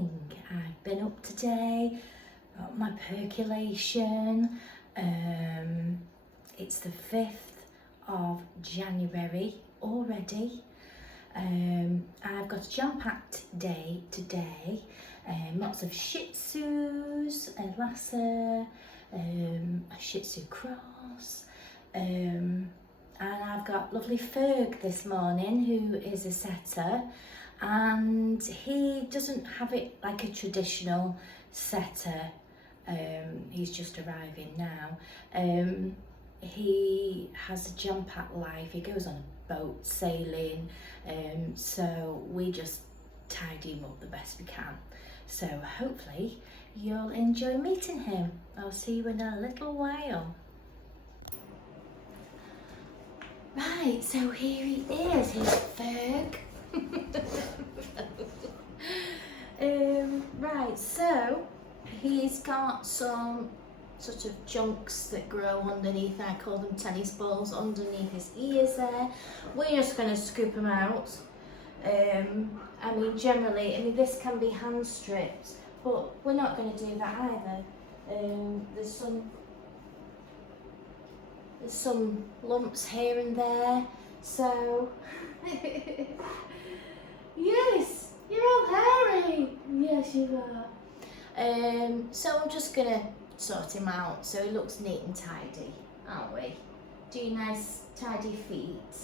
morning. I've been up today, got my percolation. It's the 5th of January already. I've got a jam-packed day today. Lots of Shih Tzus, a Lhasa, a Shih Tzu cross, and I've got lovely Ferg this morning, who is a setter, and he doesn't have it like a traditional setter. He's just arriving now. He has a jam-packed life. He goes on a boat sailing, so we just tidy him up the best we can. So hopefully you'll enjoy meeting him. I'll see you in a little while. Right, so here he is, he's Ferg. Right, so he's got some sort of chunks that grow underneath, I call them tennis balls, underneath his ears there. We're just going to scoop them out. I mean, generally, this can be hand stripped, but we're not going to do that either. There's some lumps here and there, so yes, you're all hairy. Yes, you are. So I'm just gonna sort him out so he looks neat and tidy, aren't we? Do nice tidy feet.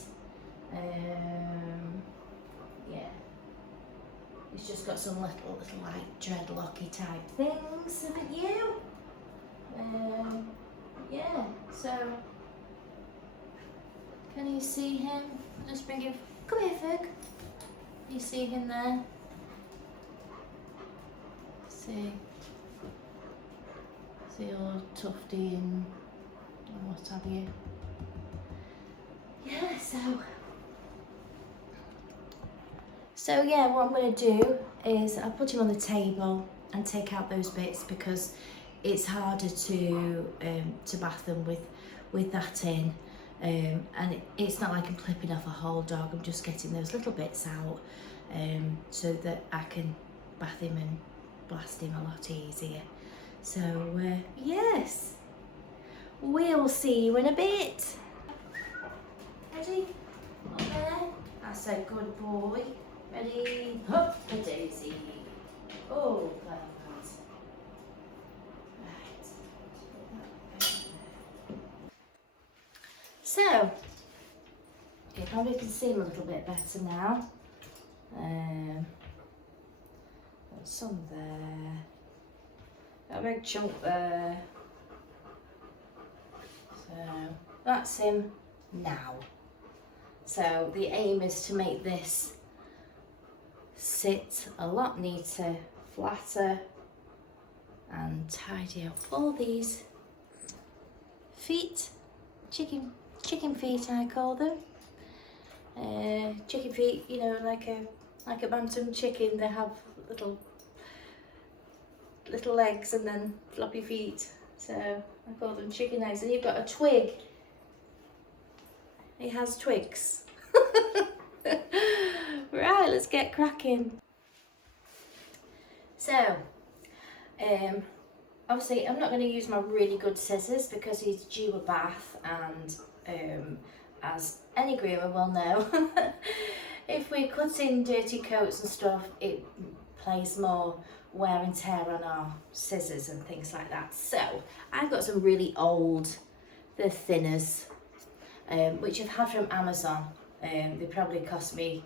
Yeah. He's just got some little like dreadlocky type things, haven't you? Yeah. So. Can you see him? Let's bring him. Come here, Ferg. You see him there? See all tufty and what have you. Yeah, so yeah, what I'm going to do is I'll put him on the table and take out those bits because it's harder to bath them with that in. And it's not like I'm clipping off a whole dog, I'm just getting those little bits out so that I can bath him and blast him a lot easier. So yes, we'll see you in a bit. Ready? Up there. That's a good boy. Ready? Hop a daisy. Oh, clever. So, you probably can see him a little bit better now. Got some there, got a big chunk there. So, that's him now. So, the aim is to make this sit a lot neater, flatter, and tidy up all these feet. Chicken feet, I call them. Chicken feet, you know, like a bantam chicken. They have little legs and then floppy feet. So I call them chicken legs. And you've got a twig. He has twigs. Right, let's get cracking. So, obviously I'm not going to use my really good scissors because he's due a bath, and as any groomer will know, if we're cutting dirty coats and stuff, it plays more wear and tear on our scissors and things like that. So I've got some really old, they're thinners, which I've had from Amazon. They probably cost me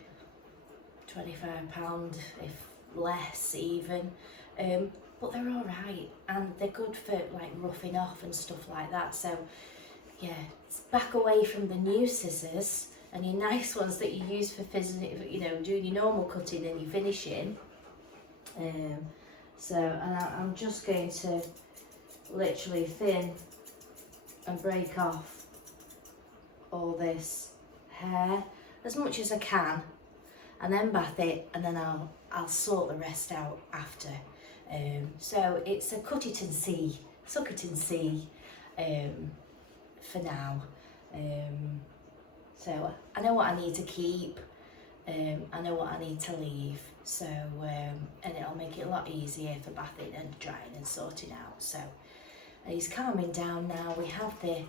£25, if less even. But they're all right, and they're good for like roughing off and stuff like that. So yeah, it's back away from the new scissors and your nice ones that you use for you know, doing your normal cutting and your finishing. So, and I'm just going to literally thin and break off all this hair as much as I can, and then bath it, and then I'll sort the rest out after. So it's a cut it and see, suck it and see for now. So I know what I need to keep, I know what I need to leave. So and it'll make it a lot easier for bathing and drying and sorting out. So he's calming down now. We have the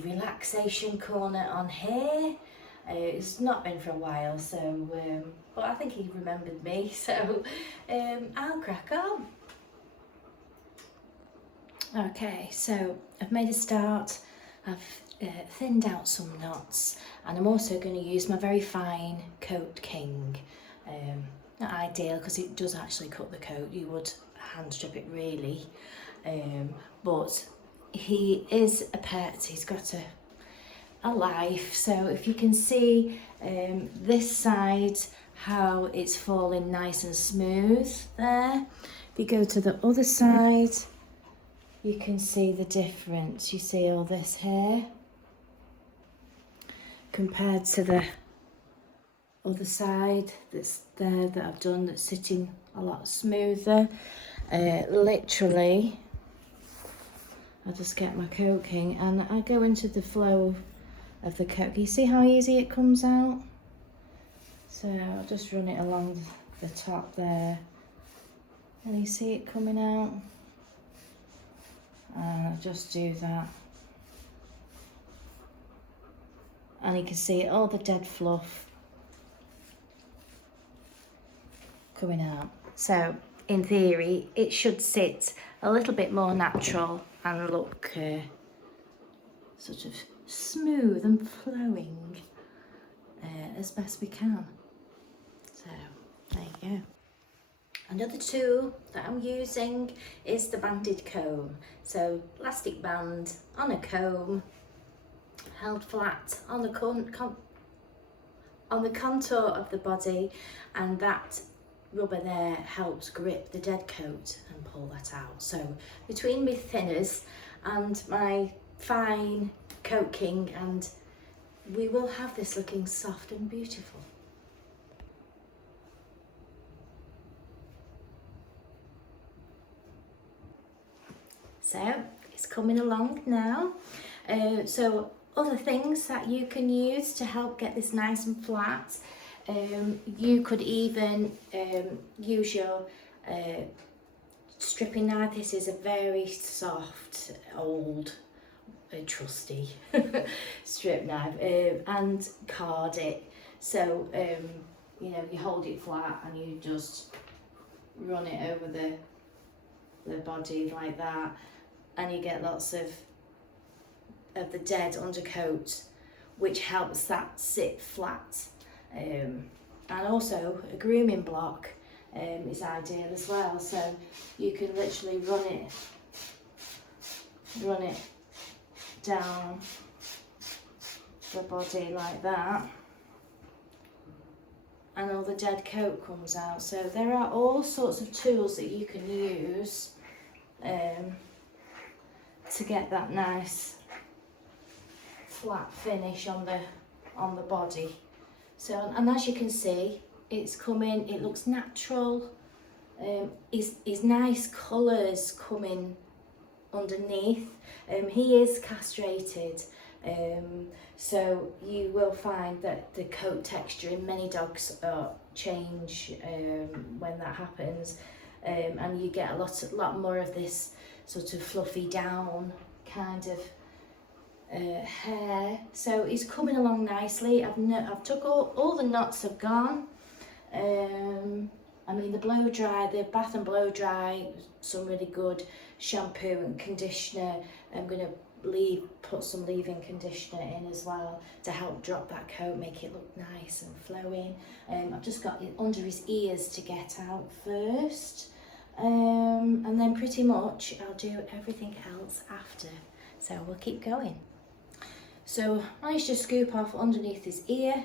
relaxation corner on here. It's not been for a while, so but I think he remembered me, so I'll crack on. Okay, so I've made a start. I've thinned out some knots, and I'm also going to use my very fine Coat King. Not ideal because it does actually cut the coat. You would hand strip it really, but he is a pet. He's got a life. So if you can see this side, how it's falling nice and smooth there. If you go to the other side, you can see the difference. You see all this hair compared to the other side that's there that I've done, that's sitting a lot smoother. Literally, I'll just get my Coat King and I go into the flow of the coat. You see how easy it comes out? So I'll just run it along the top there, and you see it coming out, and I'll just do that, and you can see all the dead fluff coming out. So in theory it should sit a little bit more natural and look sort of smooth and flowing as best we can. So there you go. Another tool that I'm using is the banded comb. So elastic band on a comb, held flat on the contour of the body, and that rubber there helps grip the dead coat and pull that out. So between my thinners and my fine Coat King, and we will have this looking soft and beautiful. So it's coming along now. So other things that you can use to help get this nice and flat, you could even use your stripping knife. This is a very soft, old, trusty strip knife, and card it. So you know, you hold it flat and you just run it over the body like that, and you get lots of the dead undercoat, which helps that sit flat. And also a grooming block is ideal as well. So you can literally run it down the body like that, and all the dead coat comes out. So there are all sorts of tools that you can use to get that nice flat finish on the body. So, and as you can see, it's coming, it looks natural. Is nice colours coming underneath. He is castrated, so you will find that the coat texture in many dogs change when that happens, and you get a lot more of this sort of fluffy down kind of hair. So he's coming along nicely. I've took all the knots have gone. I mean, the bath and blow dry, some really good shampoo and conditioner. I'm going to put some leave-in conditioner in as well to help drop that coat, make it look nice and flowing. I've just got it under his ears to get out first, and then pretty much I'll do everything else after. So we'll keep going. So I managed to scoop off underneath his ear,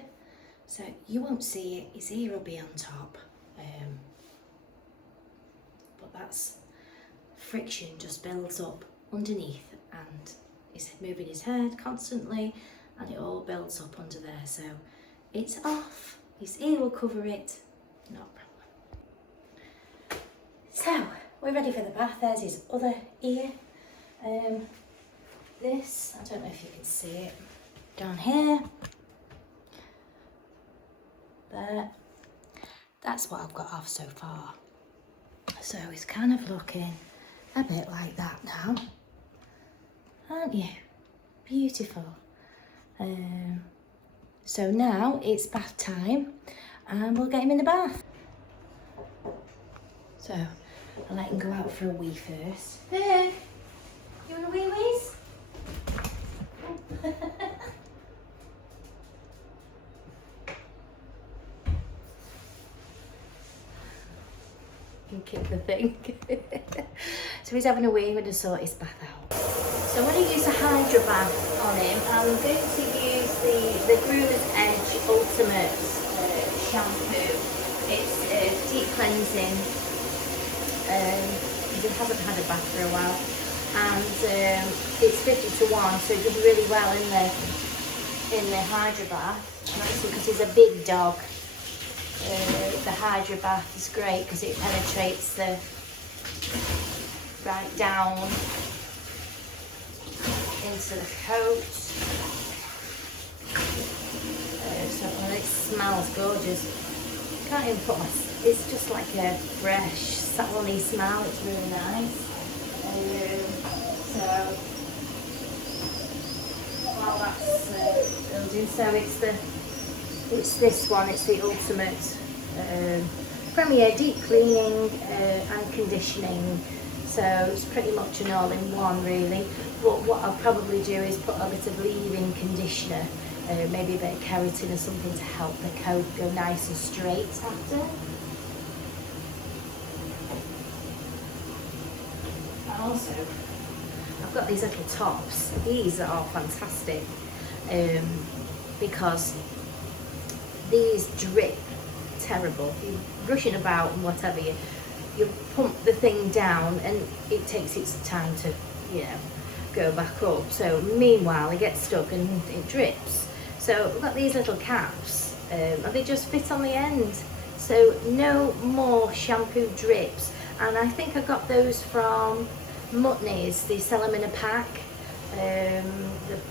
so you won't see it, his ear will be on top. But that's friction just builds up underneath, and he's moving his head constantly and it all builds up under there. So it's off, his ear will cover it, no problem. So we're ready for the bath. There's his other ear. This, I don't know if you can see it, down here, there. that's what I've got off so far. So it's kind of looking a bit like that now, aren't you? Beautiful. So now it's bath time and we'll get him in the bath. So I'll let him go out for a wee first. Hey, you want a wee wheeze? You can kick the thing. So he's having a wee, we're going to sort his bath out. So I'm going to use a Hydro Bath on him. I'm going to use the Groomer's Edge Ultimate shampoo. It's deep cleansing. He hasn't had a bath for a while. And it's 50 to 1, so it does really well in the Hydro Bath. And obviously because he's a big dog, the Hydro Bath is great because it penetrates right down into the coat. And it smells gorgeous. Can't even put it's just like a fresh, salony smell. It's really nice. So while that's building, so it's this one. It's the Ultimate Premier Deep Cleaning and Conditioning. So it's pretty much an all-in-one really. But what I'll probably do is put a bit of leave-in conditioner, maybe a bit of keratin or something to help the coat go nice and straight after. And also, I've got these little tops. These are fantastic because these drip terrible. You're rushing about and whatever, you pump the thing down and it takes its time to, go back up. So meanwhile it gets stuck and it drips. So I've got these little caps and they just fit on the end. So no more shampoo drips. And I think I got those from Mutney's. They sell them in a pack, the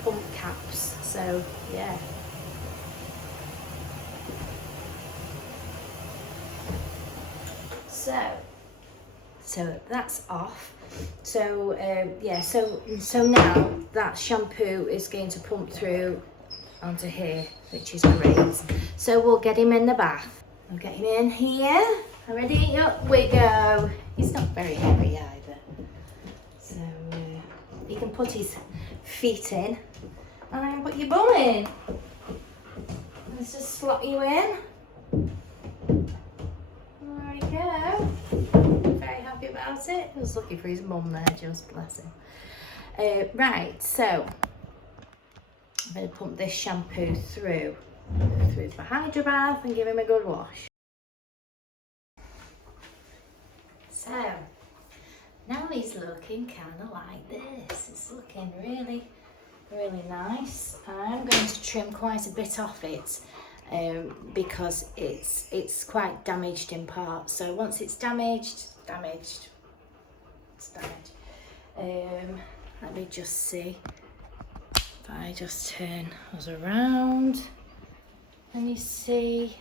pump caps. So yeah. So that's off. So so now that shampoo is going to pump through onto here, which is great. So we'll get him in the bath. I'll get him in here. Ready? Up we go. He's not very heavy either. So you can put his feet in and then put your bum in. Let's just slot you in. There we go. Very happy about it. I was looking for his mum there, just bless him. Right, so I'm going to pump this shampoo through the Hydro Bath and give him a good wash. So now he's looking kind of like this. It's looking really, really nice. I'm going to trim quite a bit off it. Because it's quite damaged in parts. So once it's damaged, it's damaged. Let me just see if I just turn us around. Let me see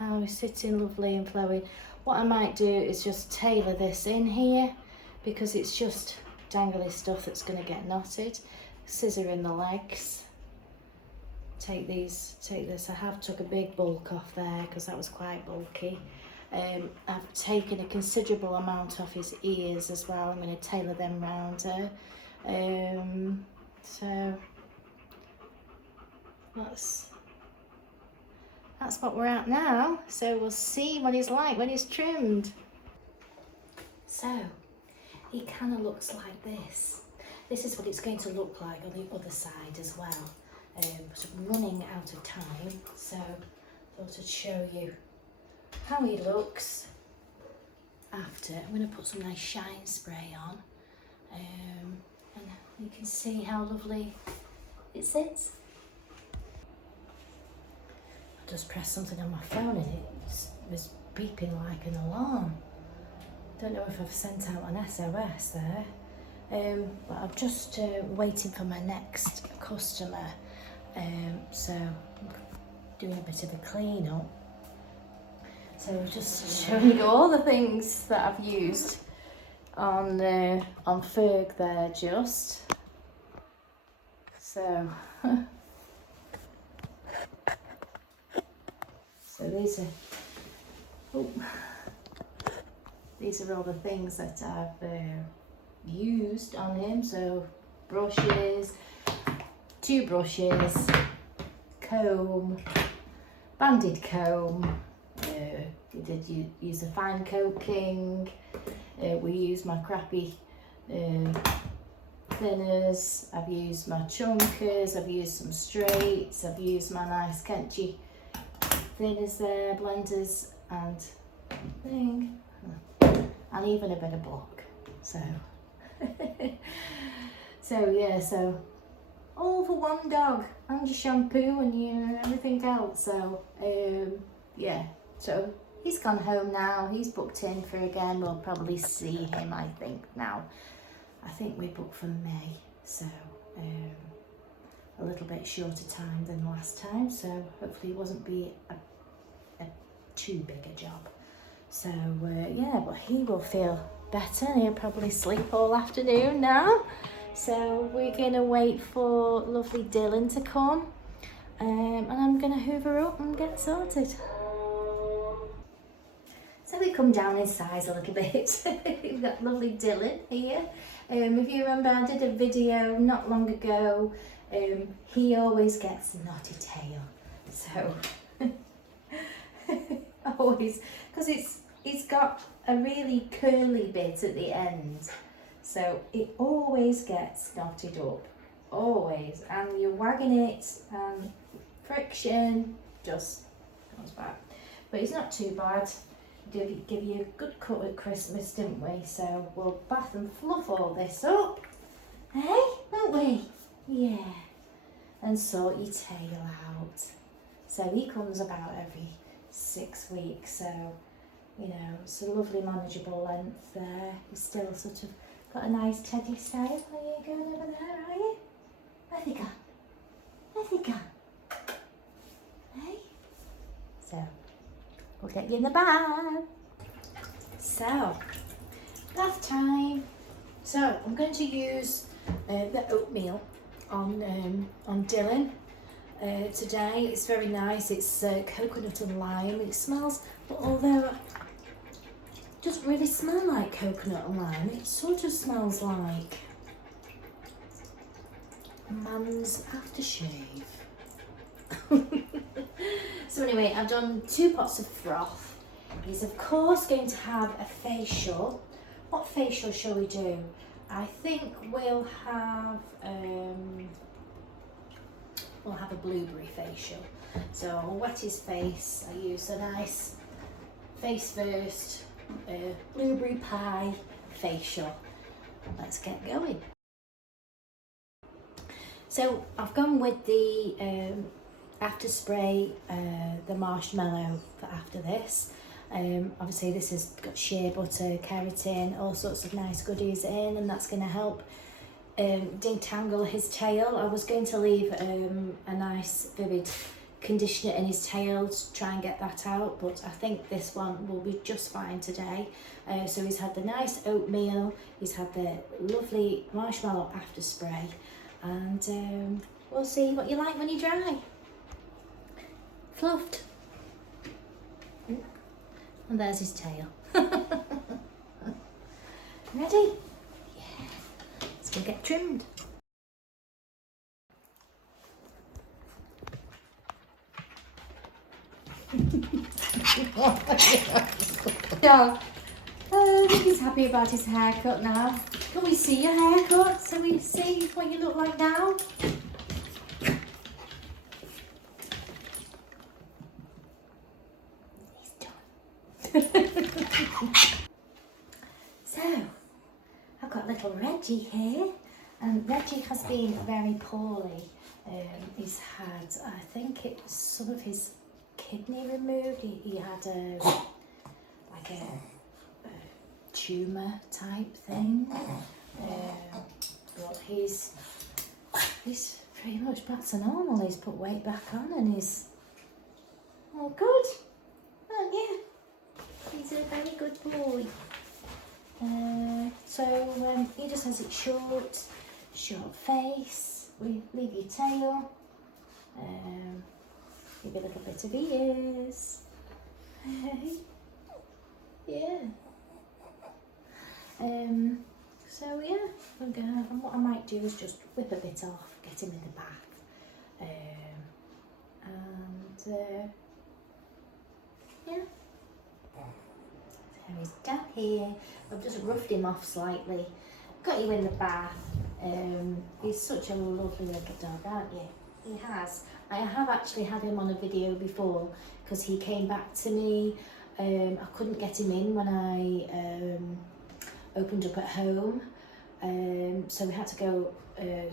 how he's sitting lovely and flowing. What I might do is just tailor this in here because it's just dangly stuff that's going to get knotted. Scissor in the legs. Take this. I have took a big bulk off there because that was quite bulky. I've taken a considerable amount off his ears as well. I'm going to tailor them round her. So that's what we're at now. So we'll see what he's like when he's trimmed. So he kind of looks like this. This is what it's going to look like on the other side as well. But I'm running out of time, so I thought I'd show you how he looks after. I'm going to put some nice shine spray on, and you can see how lovely it sits. I just pressed something on my phone and it was beeping like an alarm. Don't know if I've sent out an SOS there, but I'm just waiting for my next customer. So doing a bit of a clean up. So just showing you all the things that I've used on Ferg there just. So, so these are all the things that I've used on him. So brushes, 2 brushes, comb, banded comb. We did use a fine coating. We used my crappy thinners. I've used my chunkers. I've used some straights. I've used my nice Kenchi thinners there, blenders and thing, and even a bit of block. So, so yeah, so all for one dog, and your shampoo and your everything else. So yeah, so he's gone home now. He's booked in for again. We'll probably see him, I think, now. I think we booked for May, so a little bit shorter time than last time. So hopefully it wasn't be a too big a job. So yeah, but he will feel better. He'll probably sleep all afternoon now. So we're gonna wait for lovely Dylan to come, and I'm gonna hoover up and get sorted. So we come down in size a little bit. We've got lovely Dylan here. If you remember, I did a video not long ago. He always gets a knotty tail. So always, because it's got a really curly bit at the end. So it always gets knotted up, always. And you're wagging it and friction just comes back. But it's not too bad. Did give you a good cut at Christmas, didn't we? So we'll bath and fluff all this up, hey, won't we? Yeah, and sort your tail out. So he comes about every 6 weeks, so you know, it's a lovely manageable length there. He's still sort of got a nice teddy tail. Are you going over there, are you? Where's he gone? Where's he gone? Hey? So we'll get you in the bath. So, bath time. So I'm going to use the oatmeal on Dylan today. It's very nice. It's coconut and lime. It smells, but although it doesn't really smell like coconut and lime, it sort of smells like a man's aftershave. So anyway, I've done 2 pots of froth. He's of course going to have a facial. What facial shall we do? I think we'll have a blueberry facial. So I'll wet his face. I use a nice face first blueberry pie facial. Let's get going. So I've gone with the after spray, the marshmallow for after this. Obviously this has got shea butter, keratin, all sorts of nice goodies in, and that's going to help detangle his tail. I was going to leave a nice vivid conditioner in his tail to try and get that out, but I think this one will be just fine today. So he's had the nice oatmeal, he's had the lovely marshmallow after spray, and we'll see what you like when you dry. Fluffed. And there's his tail. Ready? Yeah. Let's go get trimmed. Dog. I think he's happy about his haircut now. Can we see your haircut so we see what you look like now? So, I've got little Reggie here, and Reggie has been very poorly. He's had, I think it was some of his kidney removed. He had like a tumour type thing, but he's pretty much back to normal. He's put weight back on and he's all good, aren't you? He's a very good boy. He just has it short face. We leave your tail. Maybe a little bit of ears. Yeah. So yeah, and what I might do is just whip a bit off, get him in the bath, yeah. So he's down here. I've just roughed him off slightly. Got you in the bath. He's such a lovely little dog, aren't you? He has. I have actually had him on a video before because he came back to me. I couldn't get him in when I opened up at home, so we had to go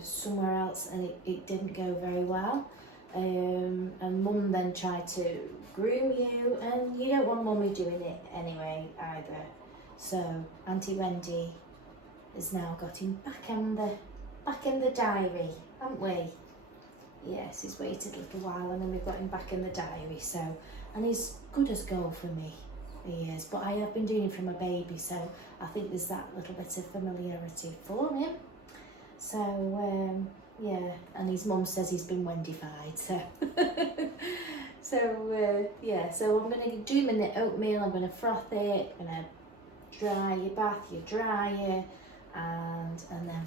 somewhere else, and it didn't go very well. And Mum then tried to groom you, and you don't want Mummy doing it anyway either. So Auntie Wendy has now got him back in the diary, haven't we? Yes, he's waited a little while, and then we've got him back in the diary. So, and he's good as gold for me. He is, but I have been doing it from a baby, so I think there's that little bit of familiarity for him. So yeah, and his mum says he's been Wendified, so yeah, so I'm going to do him in the oatmeal. I'm going to froth it, I'm going to dry your bath, your dryer, and then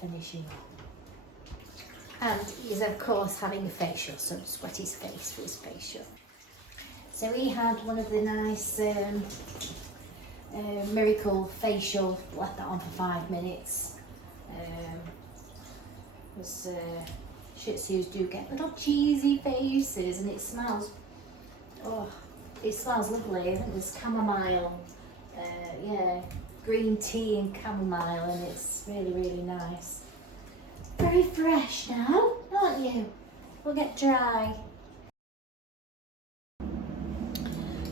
finish him. And he's of course having a facial, so just wet his face for his facial. So he had one of the nice miracle facial, left that on for 5 minutes. Shih Tzus do get little cheesy faces, and it smells lovely. I think there's chamomile, yeah, green tea and chamomile, and it's really, really nice. Very fresh now, aren't you? We'll get dry.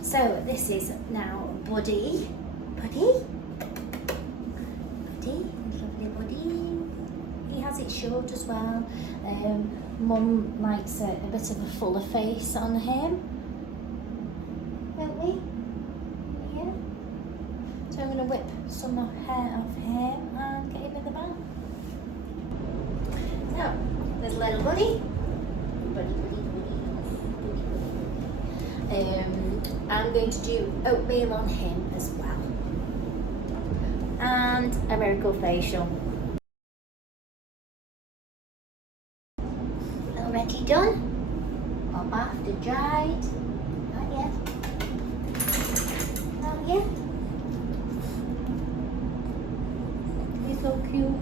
So this is now Buddy, lovely Buddy. He has it short as well. Mum likes a bit of a fuller face on him, don't we? Yeah. So I'm going to whip some hair off him and get him in the bath. So there's little Buddy. I'm going to do oatmeal on him as well, and a miracle facial. Already done? Or after dried? Not yet. Not yet. He's so cute.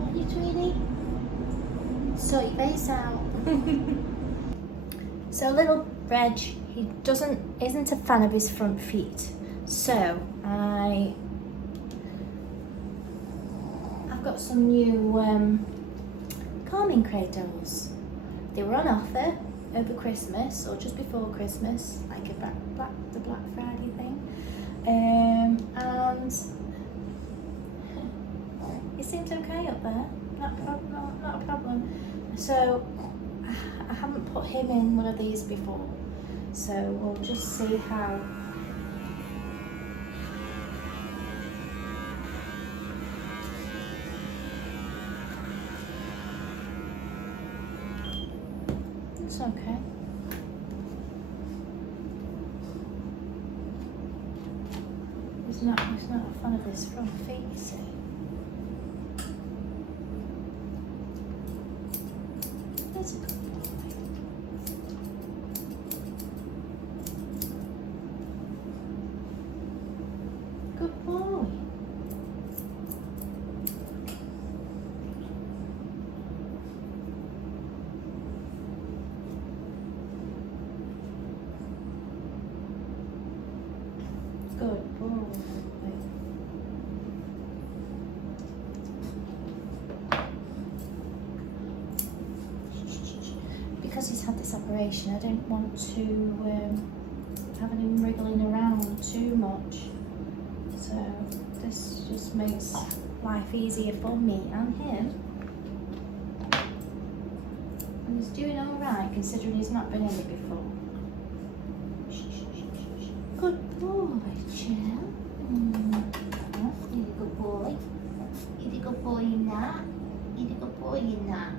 Aren't you, sweetie? Sort your face out. So little Reg, he isn't a fan of his front feet. So I've got some new calming cradles. They were on offer over Christmas or just before Christmas, like the Black Friday thing, and it seems okay up there. Not a problem. So I haven't put him in one of these before, so we'll just see how. It's okay. He's not a fan of his front feet, you see. That's a good boy. Good boy. Good boy. Because he's had this operation, I don't want to have him wriggling around too much. So this just makes life easier for me and him. And he's doing all right considering he's not been in it before. Good boy, Chill. You're a good boy. You're a good boy in that. You're a good boy in that.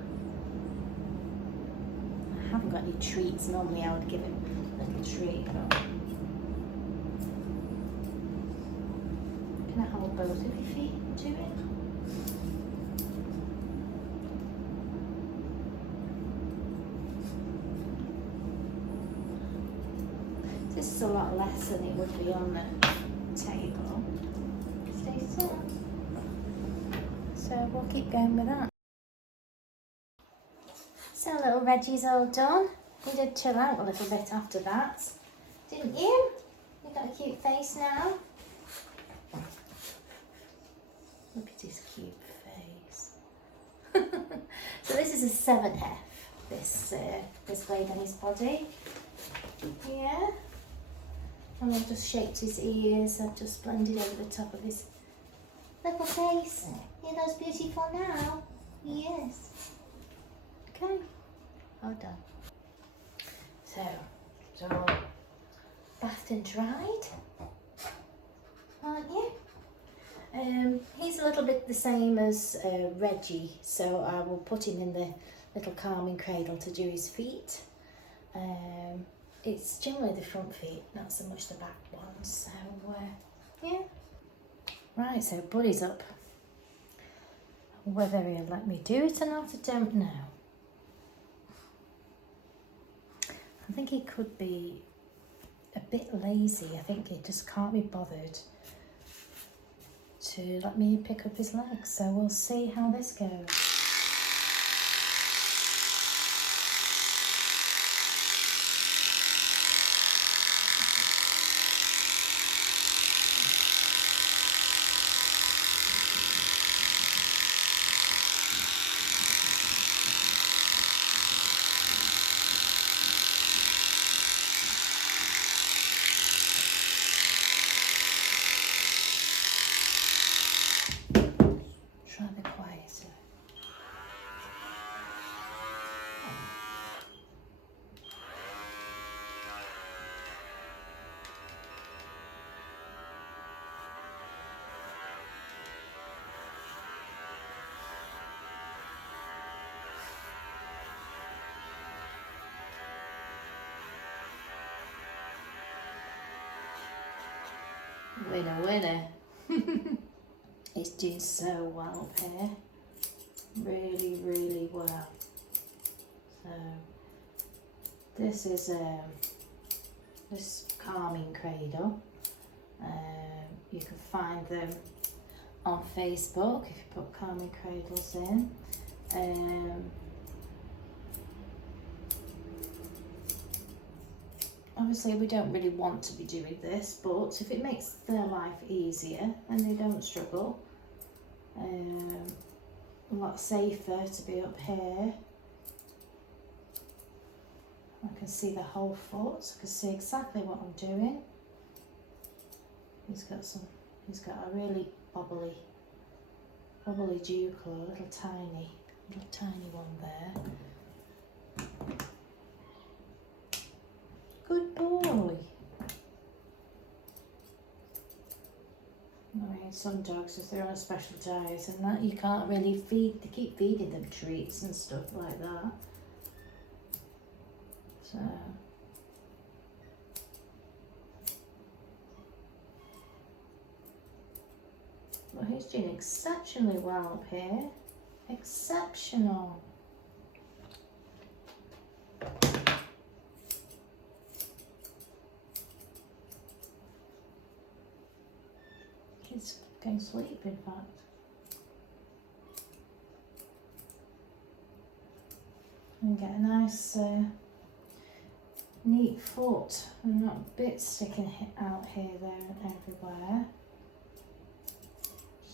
I haven't got any treats. Normally I would give him a little treat, but can I hold both of your feet to it? This is a lot less than it would be on the table. Stay still. So we'll keep going with that. So little Reggie's all done. You did chill out a little bit after that, didn't you? You got a cute face now. Look at his cute face. So this is a 7F. This displayed on his body. Yeah. And I've just shaped his ears. I've just blended over the top of his little face. He looks beautiful now. Yes. Okay. All done. So, it's all bathed and dried, aren't you? He's a little bit the same as Reggie, so I will put him in the little calming cradle to do his feet. It's generally the front feet, not so much the back ones, so yeah. Right, so Buddy's up. Whether he'll let me do it or not, I don't know. I think he could be a bit lazy. I think he just can't be bothered to let me pick up his legs, so we'll see how this goes. Try a bit quieter. Winner, winner. He's doing so well up here. Really, really well. So this is this calming cradle. You can find them on Facebook if you put calming cradles in. Obviously we don't really want to be doing this, but if it makes their life easier and they don't struggle, a lot safer to be up here. I can see the whole foot, I can see exactly what I'm doing. He's got a really bobbly dew claw, little tiny one there. Good boy. I mean, some dogs, if they're on a special diet and that, you can't really keep feeding them treats and stuff like that. So, well, he's doing exceptionally well up here. Exceptional. He's going to sleep, in fact. And get a nice neat foot and not bits sticking out here, there and everywhere.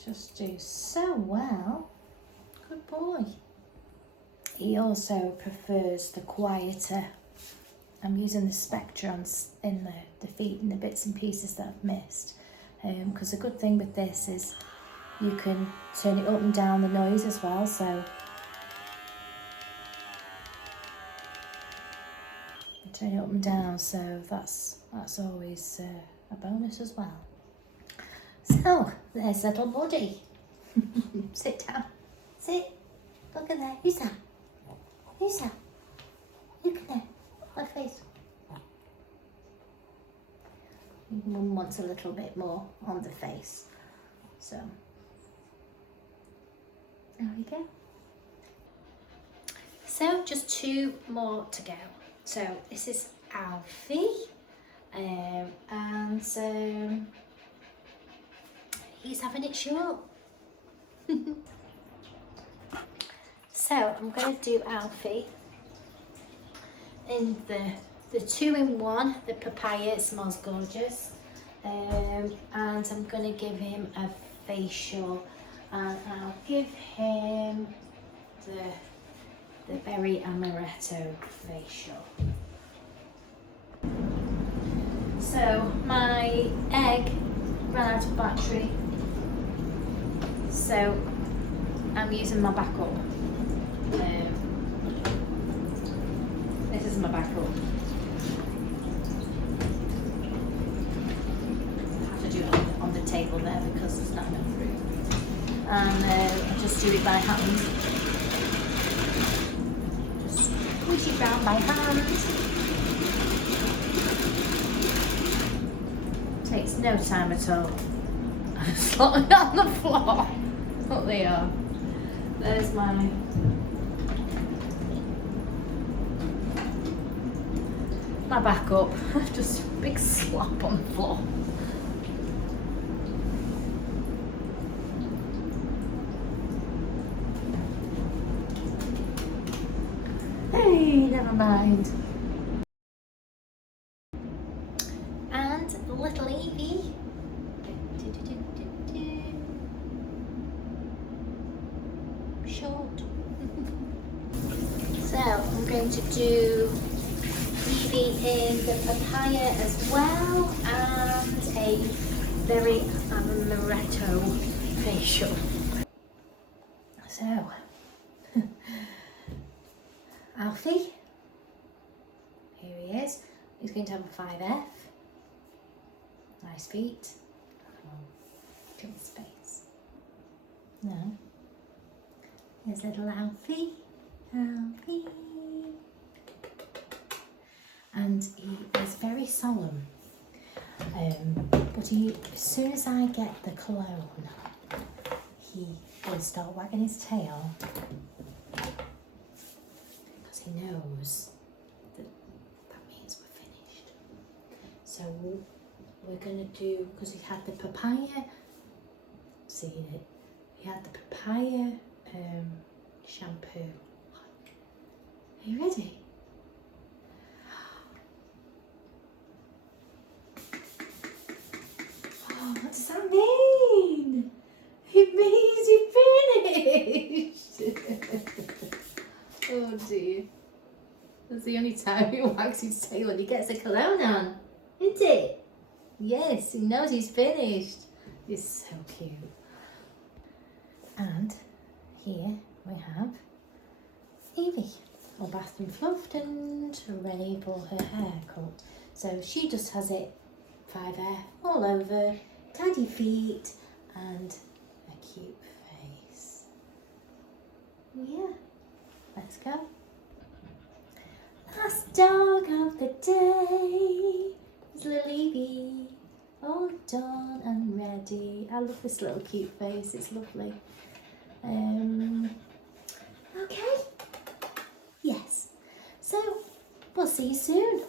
Just do so well. Good boy. He also prefers the quieter. I'm using the spectrons in the feet and the bits and pieces that I've missed. Because the good thing with this is you can turn it up and down the noise as well, so turn it up and down, so that's always a bonus as well. So, there's little Buddy. Sit down. Sit. Look at that. Who's that? Who's that? Look at that. My face. Mum wants a little bit more on the face. So, there we go. So, just 2 more to go. So, this is Alfie. And he's having it short. So I'm going to do Alfie in the 2-in-1, the papaya. It smells gorgeous. And I'm going to give him a facial, and I'll give him the berry amaretto facial. So my egg ran out of battery, so I'm using my backup. This is my backup. I have to do it on the table there because there's not enough room. And I just do it by hand. Just push it round by hand. Takes no time at all. I'm slotting on the floor. What they are. There's my backup. Just a big slop on the floor. Hey, never mind. And little Evie. Short. So I'm going to do Evie in the papaya as well, and a very amaretto facial. So Alfie, here he is. He's going to have a 5F. Nice feet. Come on, give him space. No. Here's little Alfie. Alfie. And he is very solemn. But as soon as I get the cologne, he will start wagging his tail. Because he knows that means we're finished. So we're going to do, because he had the papaya, seen it, he had the papaya shampoo. Are you ready? Oh, what does that mean? It means he finished. Oh dear. That's the only time he wags his tail when he gets a cologne on, isn't it? Yes, he knows he's finished. It's so cute. And here we have Evie, all bathed and fluffed and ready for her haircut. So she just has it 5F all over, tidy feet and a cute face. Yeah, let's go. Last dog of the day is little Evie, all done and ready. I love this little cute face, it's lovely. Okay, yes, so we'll see you soon.